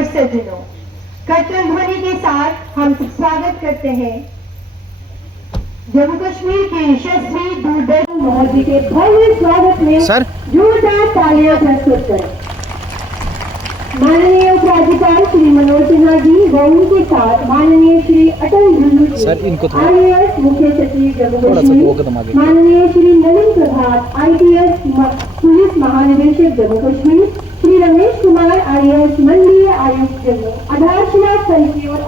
और सज्जनों, कर्तन ध्वनि के साथ हम स्वागत करते हैं जम्मू कश्मीर के यशस्वी दूरदर्शन महोदय के भव्य स्वागत में जोरदार तालियां प्रस्तुत करें। माननीय उपराज्यपाल श्री मनोज सिन्हा जी व उनके साथ माननीय श्री अटल भुल्लू जी, IAS मुख्य सचिव जम्मू कश्मीर, माननीय श्री नवीन प्रभात IPS पुलिस महानिदेशक जम्मू कश्मीर, श्री रमेश कुमार IAS मंडलीय आयुक्त जम्मू, आधारशिला स्थल की ओर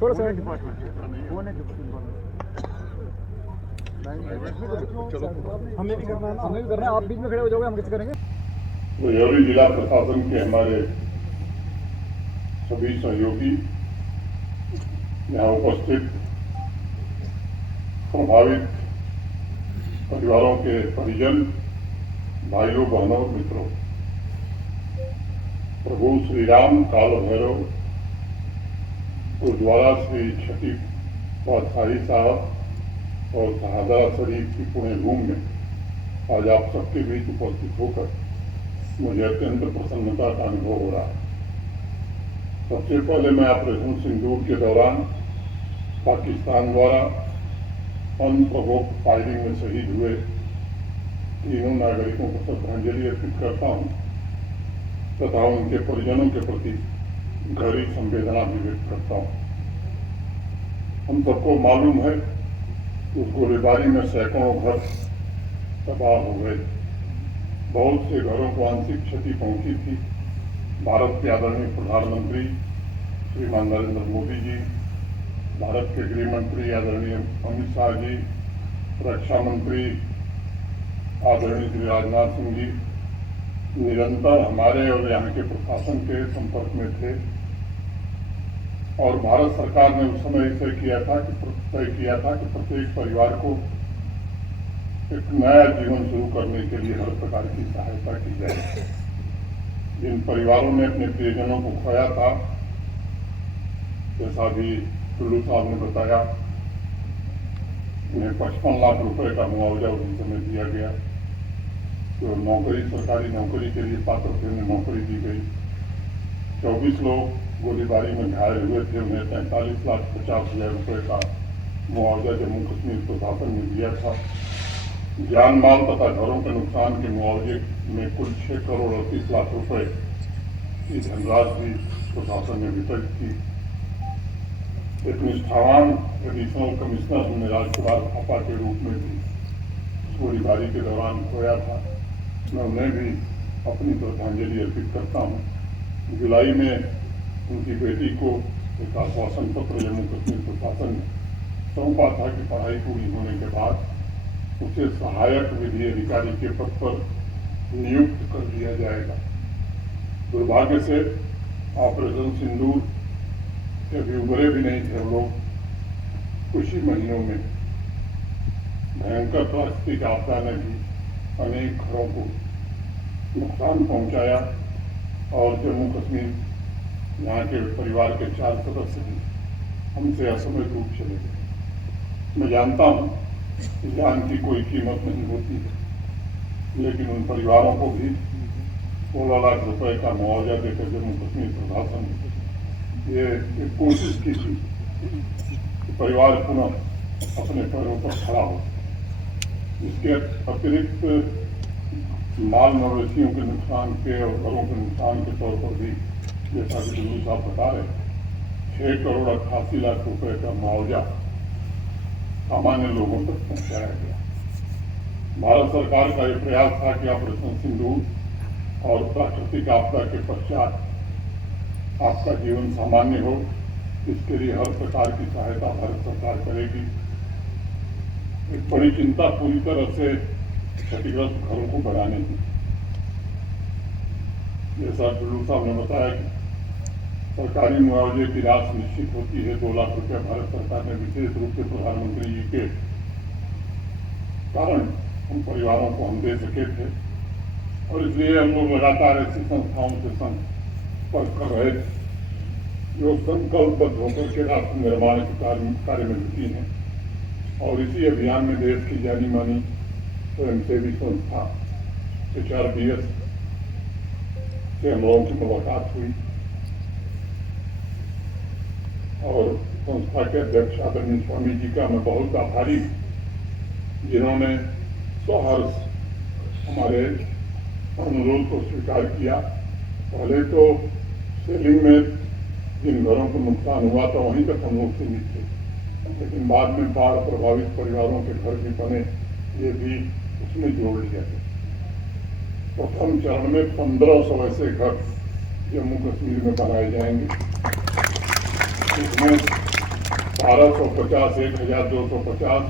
थोड़ा सा हमें भी करना है, आप बीच में खड़े हो जाओगे, हम कैसे करेंगे। राजौरी जिला प्रशासन के हमारे सभी सहयोगी, यहाँ उपस्थित प्रभावित परिवारों के परिजन, भाइयों बहनों मित्रों, प्रभु श्री राम काल भैरव गुरुद्वारा श्री छठी पातशाही साहब और शहादा शरीफ की पुण्य भूमि में आज आप सबके बीच उपस्थित होकर मुझे अत्यंत प्रसन्नता का अनुभव हो रहा है। सबसे पहले मैं ऑपरेशन सिंदूर के दौरान पाकिस्तान द्वारा अनप्रोवोक्ड फायरिंग में शहीद हुए तीनों नागरिकों को श्रद्धांजलि अर्पित करता हूँ तथा उनके परिजनों के प्रति गहरी संवेदना भी व्यक्त करता हूँ। हम सबको मालूम है उस गोलीबारी में सैकड़ों घर तबाह हो गए, बहुत से घरों को आंशिक क्षति पहुंची थी। भारत के आदरणीय प्रधानमंत्री श्रीमान नरेंद्र मोदी जी, भारत के गृह मंत्री आदरणीय अमित शाह जी, रक्षा मंत्री आदरणीय श्री राजनाथ सिंह जी निरंतर हमारे और यहाँ के प्रशासन के संपर्क में थे और भारत सरकार ने उस समय तय किया था कि प्रत्येक परिवार को एक नया जीवन शुरू करने के लिए हर प्रकार की सहायता की जाए। जिन परिवारों ने अपने प्रियजनों को खोया था, जैसा भी टुल्लू साहब ने बताया, उन्हें 55 लाख रुपए का मुआवजा उसी समय दिया गया। तो नौकरी, सरकारी नौकरी के लिए पात्र थे, उन्हें नौकरी दी गई। 24 लोग गोलीबारी में घायल हुए थे, उन्हें 45,50,000 रुपए का मुआवजा जम्मू कश्मीर प्रशासन ने दिया था। जान माल तथा घरों के नुकसान के मुआवजे में कुल 6 करोड़ 38 लाख रुपए की धनराशि प्रशासन ने वितरित की। एक निष्ठावान एडिशनल कमिश्नर हमने राजकुमार थापा के रूप में भी गोलीबारी के दौरान खोया था, मैं उन्हें भी अपनी श्रद्धांजलि अर्पित करता हूँ। जुलाई में उनकी बेटी को एक आश्वासन पत्र जम्मू कश्मीर प्रशासन ने सौंपा था कि पढ़ाई पूरी होने के बाद उसे सहायक विधि अधिकारी के पद पर नियुक्त कर दिया जाएगा। दुर्भाग्य से ऑपरेशन सिंदूर के अभी उभरे भी नहीं थे हम लोग। कुछ ही महीनों में भयंकर प्राकृतिक आपदा ने भी अनेक घरों को नुकसान पहुंचाया और जम्मू कश्मीर यहाँ के परिवार के 4 सदस्य भी हमसे असमय रूप चले गए। मैं जानता हूँ कि जान की कोई कीमत नहीं होती है, लेकिन उन परिवारों को भी 16 लाख रुपए का मुआवजा देकर जम्मू कश्मीर प्रशासन ने ये एक कोशिश की थी कि परिवार पुनः अपने पैरों पर खड़ा हो। इसके अतिरिक्त माल मवेशियों के नुकसान के और घरों के नुकसान के तौर पर भी, जैसा कि टुल्लू साहब बता रहे, 6 करोड़ 88 लाख रुपए का मुआवजा सामान्य लोगों तक पहुंचाया गया। भारत सरकार का यह प्रयास था कि ऑपरेशन सिंदूर और प्राकृतिक आपदा के पश्चात आपका जीवन सामान्य हो, इसके लिए हर प्रकार की सहायता भारत सरकार करेगी। एक बड़ी चिंता पूरी तरह से क्षतिग्रस्त घरों को बढ़ाने की, जैसा टुल्लू साहब ने बताया कि सरकारी मुआवजे की राशि निश्चित होती है। 2 लाख रुपया भारत सरकार ने विशेष रूप से प्रधानमंत्री जी के कारण उन परिवारों को हम दे सके थे और इसलिए हम लोग लगातार ऐसी संस्थाओं से संपर्क कर रहे थे। जो संकल्पबद्ध होकर के राष्ट्र निर्माण के कार्य में जुटी हैं। और इसी अभियान में देश की जानी मानी स्वयंसेवी संस्था HRBS से हम लोगों की मुलाकात हुई और संस्था के अध्यक्ष आदरणीय स्वामी जी का मैं बहुत आभारी हूँ, जिन्होंने सहर्ष हमारे अनुरोध को स्वीकार किया। पहले तो सेलिंग में जिन घरों को नुकसान हुआ था वहीं तक हम लोग सीमित थे, लेकिन बाद में बाढ़ प्रभावित परिवारों के घर भी बने, ये भी उसमें जोड़ लिया गया। प्रथम चरण में 1500 ऐसे घर जम्मू कश्मीर में बनाए जाएंगे। इसमें 1250 1250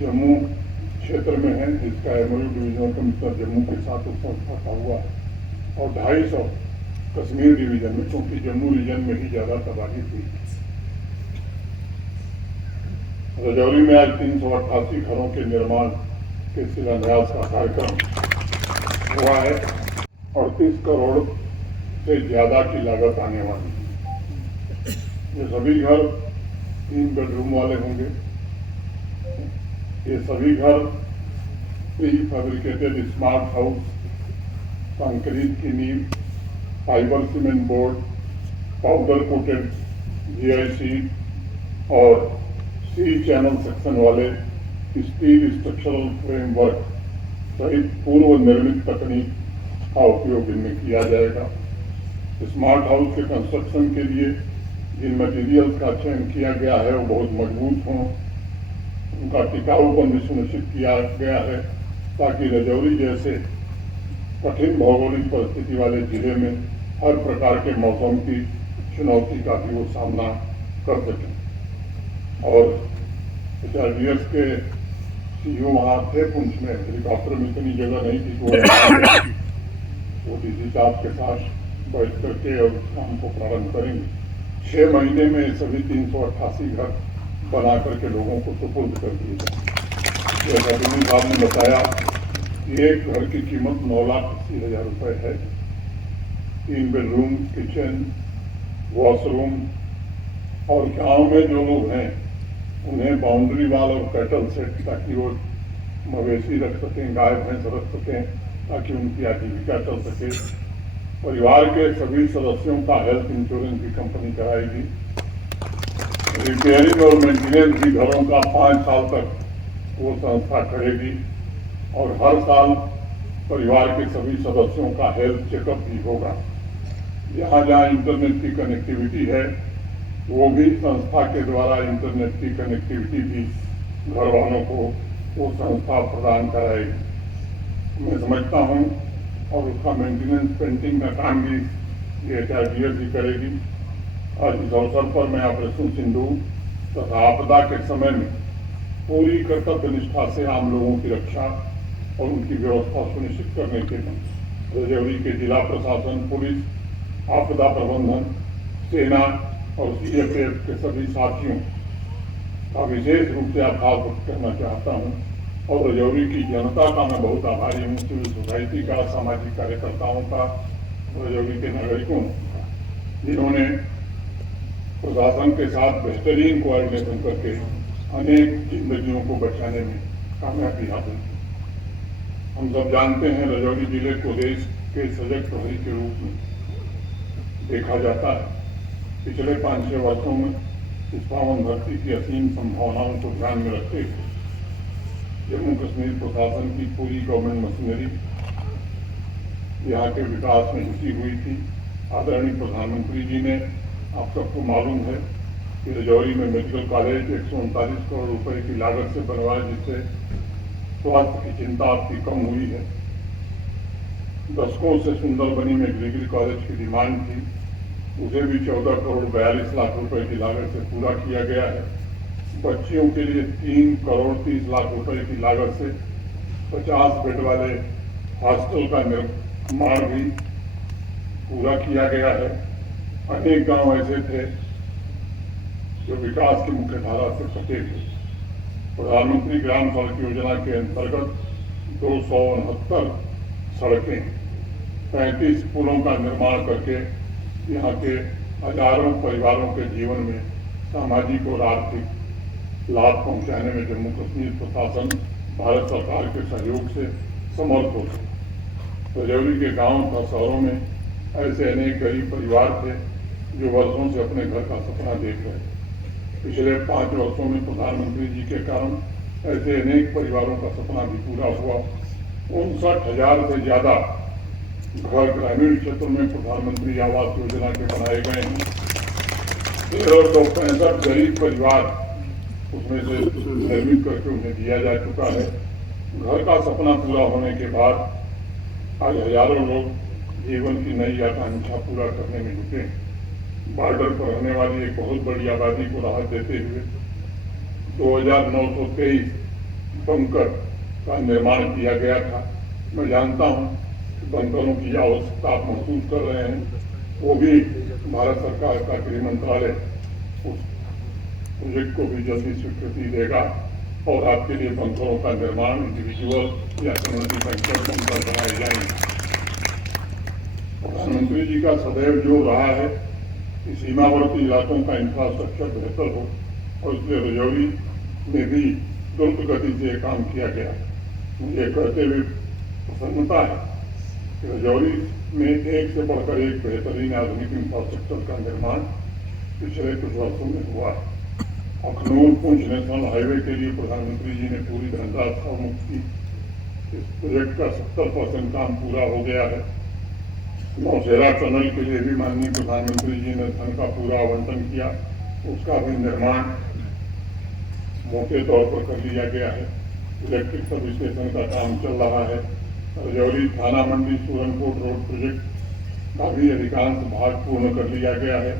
जम्मू क्षेत्र में है, जिसका MOU डिवीजनल कमिश्नर जम्मू के साथ उस संस्था का हुआ है, और 250 कश्मीर डिवीजन में, क्योंकि जम्मू रीजन में ही ज्यादा तबाही हुई। रजौरी में आज 388 घरों के निर्माण के शिलान्यास का कार्यक्रम हुआ है और 30 करोड़ से ज्यादा की लागत आने वाली है। ये सभी घर 3 बेडरूम वाले होंगे। ये सभी घर pre fabricated smart house, concrete की नींव, fibre cement board, powder coated GIC और C चैनल सेक्शन वाले स्टील स्ट्रक्चरल फ्रेमवर्क सहित पूर्व निर्मित तकनीक का उपयोग इनमें किया जाएगा। स्मार्ट हाउस के कंस्ट्रक्शन के लिए जिन मटेरियल्स का चयन किया गया है वो बहुत मजबूत हों, उनका टिकाऊपन भी सुनिश्चित किया गया है, ताकि रजौरी जैसे कठिन भौगोलिक परिस्थिति वाले जिले में हर प्रकार के मौसम की चुनौती का भी वो सामना कर सकें। और HRBS के CEO वहाँ थे पुंछ में, हेलीकॉप्टर में इतनी जगह नहीं थी वो DC साहब के साथ बैठ करके और काम को प्रारंभ करेंगे। 6 महीने में सभी 388 घर बना करके लोगों को सुपुर्द कर दिए जाए। जैसा डिवी साहब ने बताया, एक घर की कीमत 9,80,000 रुपये है। 3 बेडरूम, किचन, वॉशरूम, और गांव में जो लोग हैं उन्हें बाउंड्री वाल और कैटल सेट, ताकि वो मवेशी रख सकें, गाय भैंस रख सकें, ताकि उनकी आजीविका चल सके। परिवार के सभी सदस्यों का हेल्थ इंश्योरेंस भी कंपनी कराएगी। रिपेयरिंग और मेंटेनेंस भी घरों का 5 साल तक वो संस्था करेगी, और हर साल परिवार के सभी सदस्यों का हेल्थ चेकअप भी होगा। जहाँ जहाँ इंटरनेट की कनेक्टिविटी है वो भी संस्था के द्वारा इंटरनेट की कनेक्टिविटी भी घर वालों को वो संस्था प्रदान कराएगी। मैं समझता हूँ, और उसका मेंटेनेंस पेंटिंग का काम भी ये HRBS ही करेगी। आज इस अवसर पर मैं ऑपरेशन सिंदूर तथा आपदा के समय में पूरी कर्तव्य निष्ठा से आम लोगों की रक्षा और उनकी व्यवस्था सुनिश्चित करने के लिए रजौरी के जिला प्रशासन, पुलिस, आपदा प्रबंधन, सेना और CFF के सभी साथियों का विशेष रूप से आभार व्यक्त करना चाहता हूँ। और रजौरी की जनता का मैं बहुत आभारी हूँ, सिविल सोसाइटी का, सामाजिक कार्यकर्ताओं का, रजौरी के नागरिकों, जिन्होंने प्रशासन के साथ बेहतरीन कोऑर्डिनेशन करके अनेक जिंदगियों को बचाने में कामयाबी हासिल की। हम सब जानते हैं, रजौरी जिले को देश के सजग प्रहरी के रूप में देखा जाता है। पिछले 5-6 वर्षों में इस पावन धरती की असीम संभावनाओं को ध्यान में रखते हुए जम्मू कश्मीर प्रशासन की पूरी गवर्नमेंट मशीनरी यहाँ के विकास में जुटी हुई थी। आदरणीय प्रधानमंत्री जी ने, आप सबको मालूम है कि रजौरी में मेडिकल कॉलेज 139 करोड़ रुपए की लागत से बनवाया, जिससे स्वास्थ्य की चिंता आपकी कम हुई है। दशकों से सुंदरबनी में डिग्री कॉलेज की डिमांड थी, उसे भी 14 करोड़ 42 लाख रुपए की लागत से पूरा किया गया है। बच्चियों के लिए 3 करोड़ 30 लाख रुपए की लागत से 50 बेड वाले हॉस्टल का निर्माण भी पूरा किया गया है। अनेक गांव ऐसे थे जो विकास की मुख्य धारा से कटे थे। प्रधानमंत्री ग्राम सड़क योजना के अंतर्गत 269 सड़कें, 35 पुलों का निर्माण करके यहाँ के हजारों परिवारों के जीवन में सामाजिक और आर्थिक लाभ पहुंचाने में जम्मू कश्मीर प्रशासन भारत सरकार के सहयोग से समर्थ हो सके। रजौली के गांव तथा शहरों में ऐसे अनेक गरीब परिवार थे जो वर्षों से अपने घर का सपना देख रहे थे। पिछले 5 वर्षों में प्रधानमंत्री जी के कारण ऐसे अनेक परिवारों का सपना भी पूरा हुआ। 59,000 से ज्यादा घर ग्रामीण क्षेत्रों में प्रधानमंत्री आवास योजना के बनाए गए हैं। 1365 गरीब परिवार उसमें से निर्मित करके उन्हें दिया जा चुका है। घर का सपना पूरा होने के बाद आज हजारों लोग जीवन की नई आकांक्षा पूरा करने में जुटे हैं। बॉर्डर पर रहने वाली एक बहुत बड़ी आबादी को राहत देते हुए 2923 बंकर का निर्माण किया गया था। मैं जानता हूं कि बंकरों की आवश्यकता आप महसूस कर रहे हैं, वो भी भारत सरकार का गृह मंत्रालय उस प्रोजेक्ट को भी जल्दी स्वीकृति देगा और आपके लिए बंकरों का निर्माण इंडिविजुअल या कम्युनिटी सेंटर बंकर बनाए जाएंगे। प्रधानमंत्री जी का सदैव जोर रहा है कि सीमावर्ती इलाकों का इंफ्रास्ट्रक्चर बेहतर हो और इसलिए रजौली में भी द्रुत गति से काम किया गया। मुझे कहते हुए प्रसन्नता है कि रजौली में एक से बढ़कर एक बेहतरीन आधुनिक इंफ्रास्ट्रक्चर का निर्माण पिछले कुछ वर्षों में हुआ है। अखनूर पुंछ नेशनल हाईवे के लिए प्रधानमंत्री जी ने पूरी धनराशि अवमुक्त की। इस प्रोजेक्ट का 70% काम पूरा हो गया है। नौशेरा टनल के लिए भी माननीय प्रधानमंत्री जी ने धन का पूरा आवंटन किया, उसका भी निर्माण मोटे तौर पर कर लिया गया है। इलेक्ट्रिक सब स्टेशन का काम चल रहा है। रजौली थाना मंडी सूरनकोट रोड प्रोजेक्ट का भी अधिकांश भाग पूर्ण कर लिया गया है।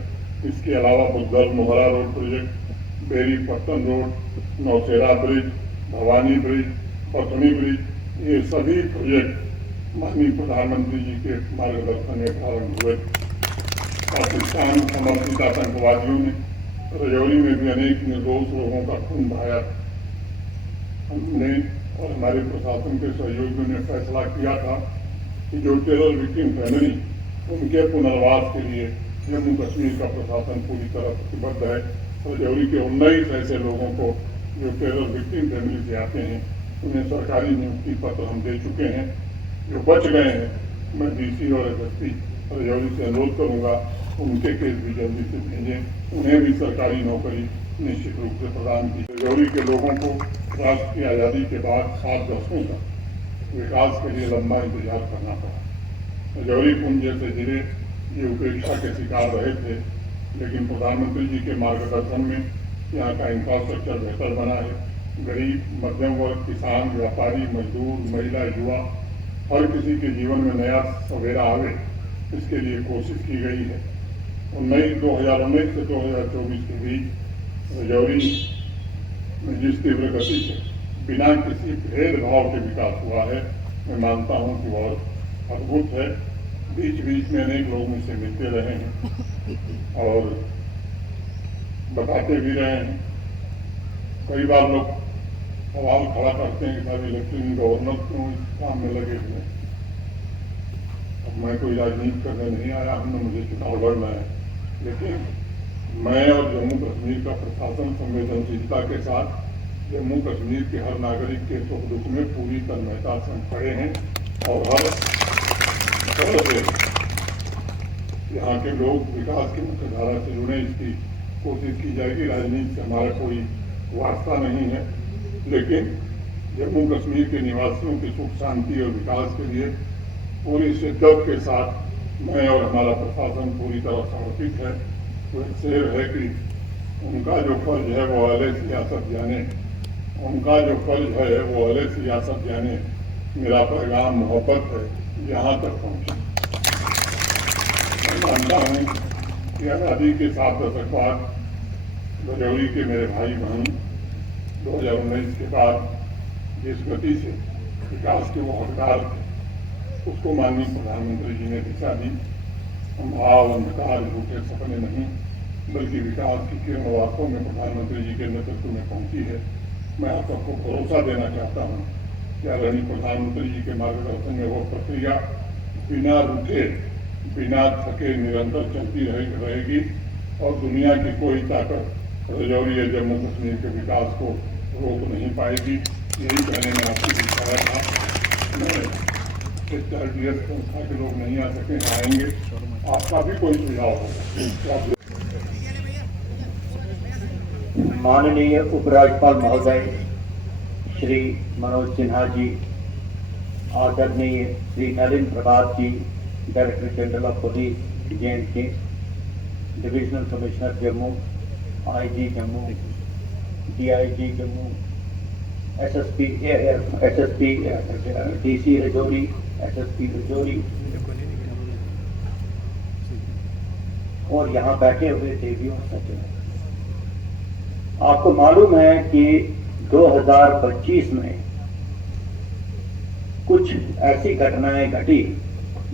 इसके अलावा Budhal Mohra road project, Beri Pattan road, Nowshera bridge, Bhawani bridge, Pathni bridge, ये सभी प्रोजेक्ट माननीय प्रधानमंत्री जी के मार्गदर्शन में प्रारंभ हुए। पाकिस्तान समर्थित आतंकवादियों ने रजौली में भी अनेक निर्दोष लोगों का खून बहाया। हमने और हमारे प्रशासन के सहयोगियों ने फैसला किया था कि जो टेरर विक्टिम फैमिली उनके पुनर्वास के लिए जम्मू कश्मीर का प्रशासन पूरी तरह प्रतिबद्ध है। रजौली के 19 ऐसे लोगों को जो टेरर विक्टिम फैमिली से आते हैं उन्हें सरकारी नियुक्ति पत्र हम दे चुके हैं। जो बच गए हैं मैं डीसी और एसएसपी रजौली से अनुरोध करूंगा उनके केस भी जल्दी से भेजें, उन्हें भी सरकारी नौकरी निश्चित रूप से प्रदान की। रजौली के लोगों को राष्ट्र की आज़ादी के बाद 7 दशकों तक विकास के लिए लंबा इंतजार करना पड़ा। रजौली पुंछ जैसे जिले ये उपेक्षा के शिकार रहे थे, लेकिन प्रधानमंत्री जी के मार्गदर्शन में यहाँ का इंफ्रास्ट्रक्चर बेहतर बना है। गरीब, मध्यम वर्ग, किसान, व्यापारी, मजदूर, महिला, युवा हर किसी के जीवन में नया सवेरा आवे, इसके लिए कोशिश की गई है। 2019 से 2024 के बीच रजौली में जिस तीव्र गति से बिना किसी भेदभाव के विकास हुआ है, मैं मानता हूँ कि बहुत अद्भुत है। बीच बीच में अनेक लोग मुझसे मिलते रहे हैं और बताते भी रहे हैं। कई बार लोग सवाल खड़ा करते हैं कि साहब इलेक्शन गवर्नर क्यों इस काम में लगे हुए। अब मैं कोई राजनीति करने नहीं आया हूँ, न मुझे चुनाव लड़ना है, लेकिन मैं और जम्मू कश्मीर का प्रशासन संवेदनशीलता के साथ जम्मू कश्मीर के हर नागरिक के सुख दुख में पूरी तन्मयता से हम खड़े हैं और हर तरह से यहाँ के लोग विकास की मुख्य धारा से जुड़े, इसकी कोशिश की जाएगी। राजनीति से हमारा कोई वास्ता नहीं है, लेकिन जम्मू कश्मीर के निवासियों की सुख शांति और विकास के लिए पूरी शिद्दत के साथ मैं और हमारा प्रशासन पूरी तरह समर्पित है। तो शेर है कि उनका जो फर्ज है वो अहले सियासत जाने, उनका जो फर्ज है वो अहले सियासत जाने। मेरा पैगाम मोहब्बत है, यहाँ तक पहुँचे। मैं मानता हूँ कि आज़ादी के 7 दशक बाद रजौली के मेरे भाई बहन 2019 के बाद जिस गति से विकास के वो हकदार थे, उसको माननीय प्रधानमंत्री जी ने दिशा दी। हम भाव, अंधकार, झूठे सपने नहीं, बल्कि विकास की किरण वास्तव में प्रधानमंत्री जी के नेतृत्व में पहुंची है। मैं आप सबको भरोसा देना चाहता हूं कि आदरणीय प्रधानमंत्री जी के मार्गदर्शन में वो प्रक्रिया बिना रुके बिना थके निरंतर चलती रहेगी और दुनिया की कोई ताकत रजौरी या जम्मू कश्मीर के विकास को रोक नहीं पाएगी। यही कहने में आपको दिखाया था। मैं HRDS संस्था के लोग नहीं आ सके, आएंगे। आपका भी कोई सुझाव होगा? माननीय उपराज्यपाल महोदय श्री मनोज सिन्हा जी, आदरणीय Shri Nalin Prabhat ji, director general of police J&K, divisional commissioner Jammu, IG Jammu, DIG Jammu, SSP DC Rajouri, SSP Rajouri और यहाँ बैठे हुए देवियों सज्जनों, आपको मालूम है कि 2025 में कुछ ऐसी घटनाएं घटी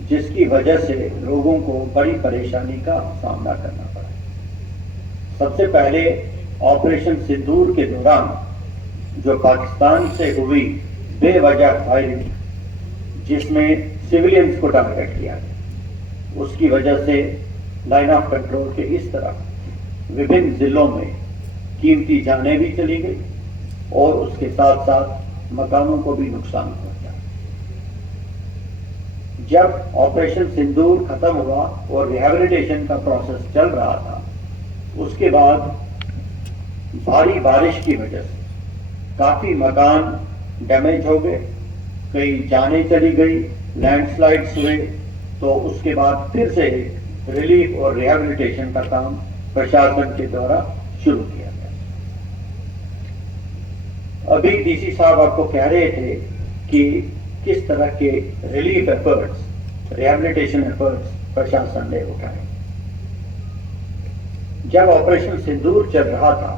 जिसकी वजह से लोगों को बड़ी परेशानी का सामना करना पड़ा। सबसे पहले ऑपरेशन सिंदूर के दौरान जो पाकिस्तान से हुई बेवजह फायरिंग, जिसमें सिविलियंस को टारगेट किया गया, उसकी वजह से लाइन ऑफ कंट्रोल के इस तरफ विभिन्न जिलों में कीमती जानें भी चली गई और उसके साथ साथ मकानों को भी नुकसान पहुंचा। जब ऑपरेशन सिंदूर खत्म हुआ और रिहैबिलिटेशन का प्रोसेस चल रहा था, उसके बाद भारी बारिश की वजह से काफी मकान डैमेज हो गए, कई जानें चली गई, लैंडस्लाइड्स हुए। तो उसके बाद फिर से रिलीफ और रिहैबिलिटेशन का काम प्रशासन के द्वारा शुरू किया गया। अभी डीसी साहब आपको कह रहे थे कि किस तरह के रिलीफ एफर्ट्स, रिहैबिलिटेशन एफर्ट्स प्रशासन ने उठाए। जब ऑपरेशन सिंदूर चल रहा था,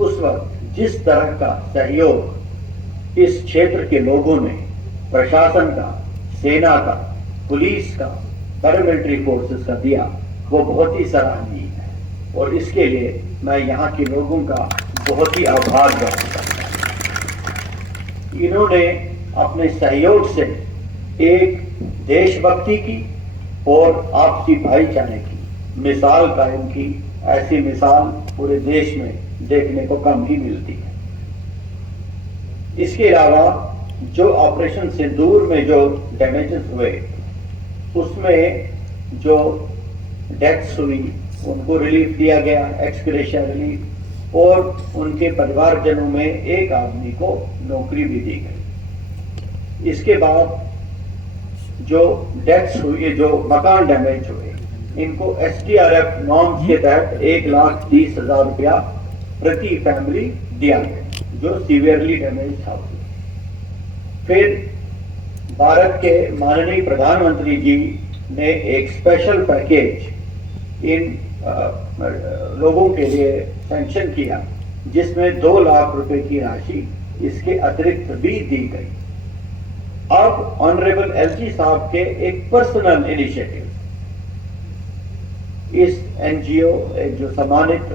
उस वक्त जिस तरह का सहयोग इस क्षेत्र के लोगों ने प्रशासन का, सेना का, पुलिस का, पैरामिलिट्री फोर्सेस का दिया, वो बहुत ही सराहनीय है और इसके लिए मैं यहाँ के लोगों का बहुत ही आभार व्यक्त करता हूँ। इन्होंने अपने सहयोग से एक देशभक्ति की और आपसी भाईचारे की मिसाल कायम की। ऐसी मिसाल पूरे देश में देखने को कम ही मिलती है। इसके अलावा जो ऑपरेशन सिंदूर में जो डैमेजेस हुए, उसमें जो डेथ्स हुई उनको रिलीफ दिया गया, एक्सग्रेशिया रिलीफ, और उनके परिवारजनों में एक आदमी को नौकरी भी दी गई। इसके बाद जो डेथ्स हुई, जो मकान डैमेज हुए, इनको SDRF नॉर्म्स के तहत 1,30,000 रुपया प्रति फैमिली दिया गया, जो सीवियरली डैमेज था। फिर भारत के माननीय प्रधानमंत्री जी ने एक स्पेशल पैकेज इन लोगों के लिए सैंक्शन किया, जिसमें 2 लाख रुपए की राशि इसके अतिरिक्त भी दी गई। अब ऑनरेबल LG साहब के एक पर्सनल इनिशिएटिव, इस NGO, जो सम्मानित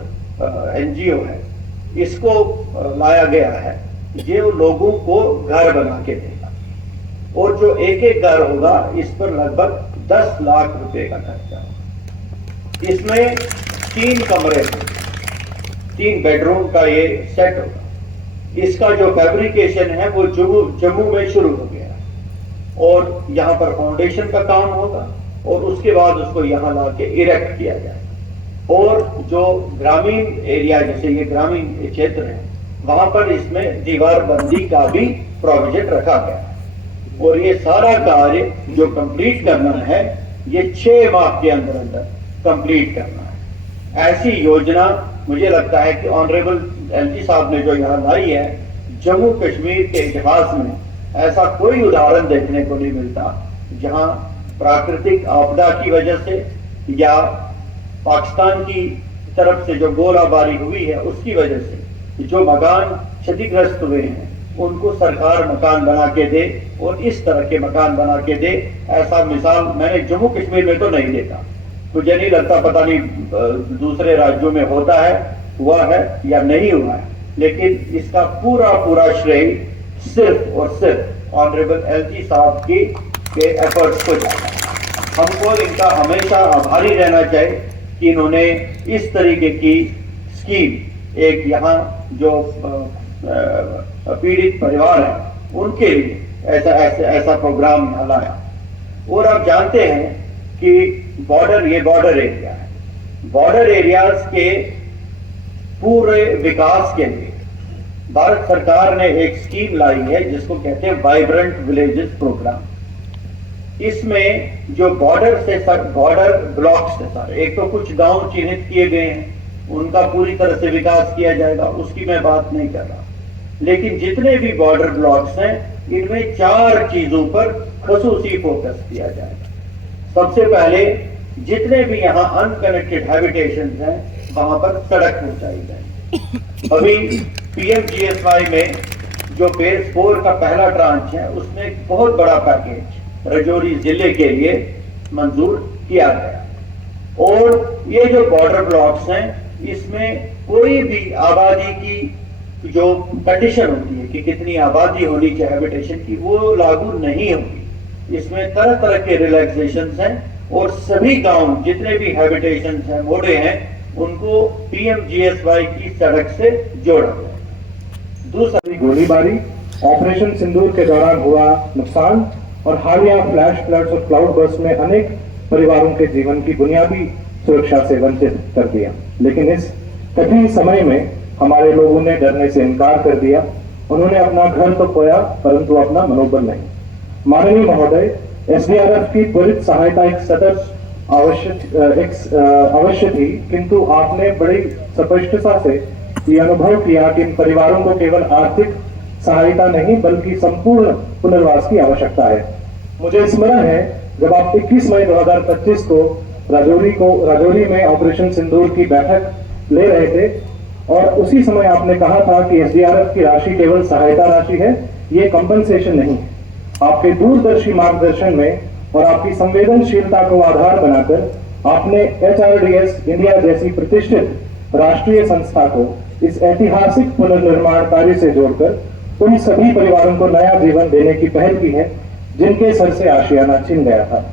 NGO है, इसको लाया गया है, जो लोगों को घर बना के देगा और जो एक एक घर होगा, इस पर लगभग 10 लाख रुपए का खर्चा होगा। इसमें 3 कमरे, 3 बेडरूम का ये सेट होगा। इसका जो फैब्रिकेशन है वो जम्मू में शुरू हो गया है और यहाँ पर फाउंडेशन का काम होगा और उसके बाद उसको यहाँ ला के इरेक्ट किया जाएगा। और जो ग्रामीण एरिया, जैसे ये ग्रामीण क्षेत्र है, वहां पर इसमें दीवार बंदी का भी प्रोविजन रखा गया है और ये सारा कार्य जो कंप्लीट करना है, ये 6 माह के अंदर अंदर कंप्लीट करना है। ऐसी योजना मुझे लगता है कि ऑनरेबल LG साहब ने जो यहाँ लाई है, जम्मू कश्मीर के इतिहास में ऐसा कोई उदाहरण देखने को नहीं मिलता, जहां प्राकृतिक आपदा की वजह से या पाकिस्तान की तरफ से जो गोलाबारी हुई है उसकी वजह से जो मकान क्षतिग्रस्त हुए हैं, उनको सरकार मकान बना के दे और इस तरह के मकान बना के दे। ऐसा मिसाल मैंने जम्मू कश्मीर में तो नहीं देखा। मुझे नहीं लगता, पता नहीं दूसरे राज्यों में होता है, हुआ है या नहीं हुआ है, लेकिन इसका पूरा पूरा श्रेय सिर्फ और सिर्फ ऑनरेबल LG साहब के एफर्ट्स को जाता है। हमको इनका हमेशा आभारी रहना चाहिए कि इन्होंने इस तरीके की स्कीम एक यहाँ जो पीड़ित परिवार है उनके लिए ऐसा प्रोग्राम यहाँ लाया। और आप जानते हैं कि ये बॉर्डर एरिया है, बॉर्डर एरियाज के पूरे विकास के लिए भारत सरकार ने एक स्कीम लाई है जिसको कहते हैं वाइब्रेंट विलेजेस प्रोग्राम। इसमें जो बॉर्डर ब्लॉक्स है सर, एक तो कुछ गांव चिन्हित किए गए हैं, उनका पूरी तरह से विकास किया जाएगा, उसकी मैं बात नहीं कर रहा, लेकिन जितने भी बॉर्डर ब्लॉक्स हैं इनमें 4 चीजों पर खसूसी फोकस किया जाएगा। सबसे पहले जितने भी यहाँ अनकनेक्टेड हैबिटेशन हैं वहां पर सड़क पहुंचाई जाएगी। अभी PMGSY में जो फेज 4 का पहला ट्रांच है उसमें एक बहुत बड़ा पैकेज राजौरी जिले के लिए मंजूर किया गया। और ये जो बॉर्डर ब्लॉक्स हैं इसमें कोई भी आबादी की जो कंडीशन होती है कि कितनी आबादी होनी चाहिए हैबिटेशन की, वो लागू नहीं होगी। इसमें तरह तरह के रिलैक्सेशंस हैं और सभी गांव जितने भी हैबिटेशन हैं, मोड़े हैं, उनको PMGSY की सड़क से जोड़ा गया। दूसरा, गोलीबारी, ऑपरेशन सिंदूर के दौरान हुआ नुकसान और हालिया फ्लैश फ्लड्स और क्लाउड बर्स्ट में अनेक परिवारों के जीवन की बुनियादी सुरक्षा से वंचित कर दिया। लेकिन इस कठिन समय में हमारे लोगों ने डरने से इनकार कर दिया। उन्होंने अपना घर तो खोया परंतु अपना मनोबल नहीं। माननीय महोदय, SDRF की त्वरित सहायता एक सतत अवश्य थी, किंतु आपने बड़ी स्पष्टता से ये अनुभव किया कि इन परिवारों को केवल आर्थिक सहायता नहीं बल्कि संपूर्ण पुनर्वास की आवश्यकता है। मुझे स्मरण है जब आप 21 मई 2025 को राजौरी में ऑपरेशन सिंदूर की बैठक ले रहे थे और उसी समय आपने कहा था कि SDRF की राशि केवल सहायता राशि है, ये कंपनसेशन नहीं है। आपके दूरदर्शी मार्गदर्शन में और आपकी संवेदनशीलता को आधार बनाकर आपने HRDS इंडिया जैसी प्रतिष्ठित राष्ट्रीय संस्था को इस ऐतिहासिक पुनर्निर्माण कार्य से जोड़कर उन सभी परिवारों को नया जीवन देने की पहल की है जिनके सर से आशियाना छिन गया था।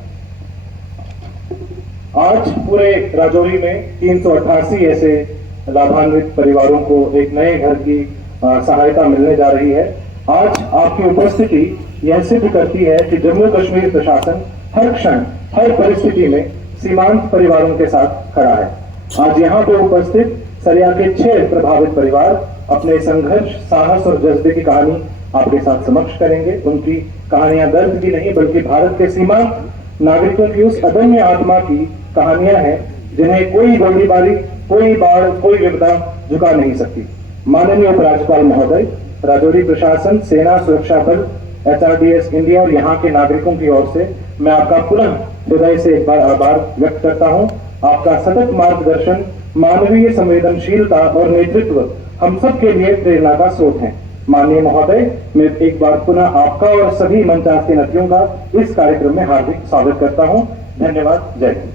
आज पूरे राजौरी में 388 ऐसे लाभान्वित परिवारों को एक नए घर की सहायता मिलने जा रही है। आज आपकी उपस्थिति यह सिद्ध करती है कि जम्मू कश्मीर प्रशासन हर क्षण हर परिस्थिति में सीमांत परिवारों के साथ खड़ा है। आज यहाँ पे उपस्थित सरिया के 6 प्रभावित परिवार अपने संघर्ष, साहस और जज्बे की कहानी आपके साथ समक्ष करेंगे। उनकी कहानियां दर्द की नहीं बल्कि भारत के सीमांत नागरिकों की उस अदम्य आत्मा की कहानियां हैं जिन्हें कोई गोलीबारी, कोई बाढ़, कोई विपदा झुका नहीं सकती। माननीय उपराज्यपाल महोदय, राजौरी प्रशासन, सेना, सुरक्षा बल, HRDS इंडिया और यहाँ के नागरिकों की ओर से मैं आपका पुनः हृदय से एक बार आभार व्यक्त करता हूँ। आपका सतत मार्गदर्शन, मानवीय संवेदनशीलता और नेतृत्व हम सब के लिए प्रेरणा का स्रोत है। माननीय महोदय, मैं एक बार पुनः आपका और सभी मंचासीन अतिथियों का इस कार्यक्रम में हार्दिक स्वागत करता हूँ। धन्यवाद। जय हिंद।